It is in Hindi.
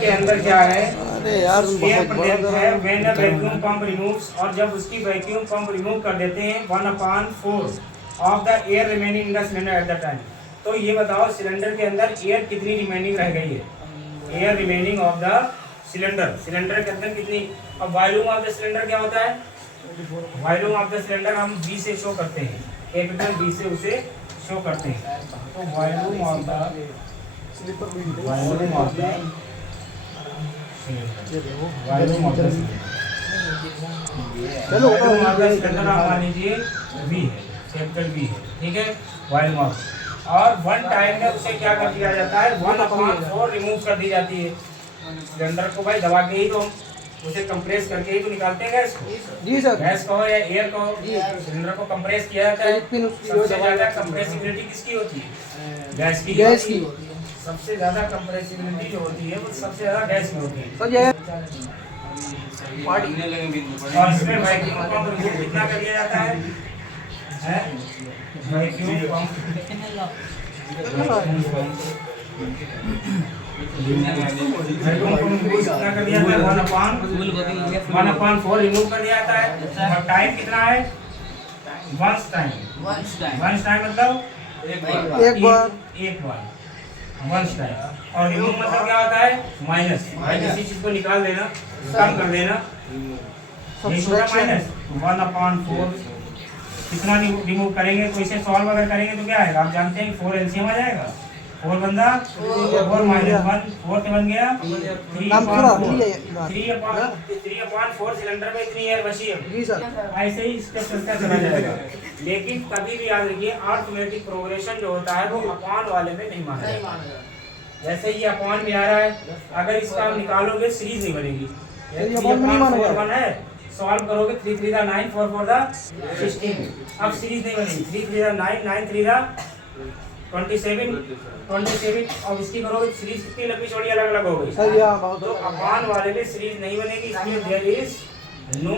के अंदर क्या है, अरे यार एयर बहुत बड़ा प्रेशर है when the vacuum pump removes, और जब उसकी वैक्यूम पंप रिमूव कर देते हैं 1/4 of the air remaining in the cylinder at the time. तो ये बताओ सिलेंडर के अंदर एयर कितनी रिमेनिंग रह गई है, air remaining of the cylinder, cylinder के अंदर कितनी। अब वॉल्यूम ऑफ द सिलेंडर क्या होता है, वॉल्यूम ऑफ द सिलेंडर हम बी से शो करते हैं, कैपिटल बी से उसे शो करते हैं। तो वॉल्यूम ऑफ द चलो सिलेंडर आप मान लीजिए वी है, कैपिटल वी है, ठीक है, वॉल्यूम ऑफ। और वन टाइम में उसे क्या कर दिया जाता है, 1/4 रिमूव कर दी जाती है। सिलेंडर को भाई दबा के ही तो हम उसे कंप्रेस करके ही तो निकालते हैं गैस को। जी सर, गैस को या एयर को, सिलेंडर को कंप्रेस किया जाता है। सबसे ज्यादा कंप्रेसिबिलिटी किसकी होती है, गैस की। गैस की सबसे ज्यादा कंप्रेसिबिलिटी जो होती है वो सबसे ज्यादा गैस की होती है। सर ये और इसमें वैक्यूम पंप रिमूव कितना कर दिया जाता है, वैक्यूम पंप कितना कर दिया जाता है, 1/4 रिमूव कर दिया जाता है। और टाइम कितना है, वंस टाइम, वंस टाइम मतलब एक बार वंस टाइम। और रिमूव मतलब क्या होता है, माइनस, किसी चीज को निकाल देना, कम कर देना, माइनस 1/4 कितना रिमूव करेंगे। तो इसे सॉल्व अगर करेंगे तो क्या आएगा, आप जानते हैं 4 एलसीएम आ जाएगा, 4 बंदा 4 -1 4 के बन गया 3/4 सिलेंडर में इतनी एयर बची है। जी सर, ऐसे ही इसका चलता चला जाएगा। लेकिन कभी भी याद रखिए अर्थमेटिक प्रोग्रेशन जो होता है वो अपॉन वाले में नहीं माना जाता। जैसे ये अपॉन में आ रहा है, अगर इसका आप निकालोगे सीरीज नहीं बनेगी, 3/4 है, सॉल्व करोगे 3 3 9 4 4 16, अब सीरीज नहीं बनेगी। 3 3 9 9 3 27, अब इसकी करोगे सीरीज कितनी लंबी चौड़ी अलग अलग हो गई। सर ये तो अपॉन वाले में सीरीज नहीं बनेगी, इसलिए देयर इज नो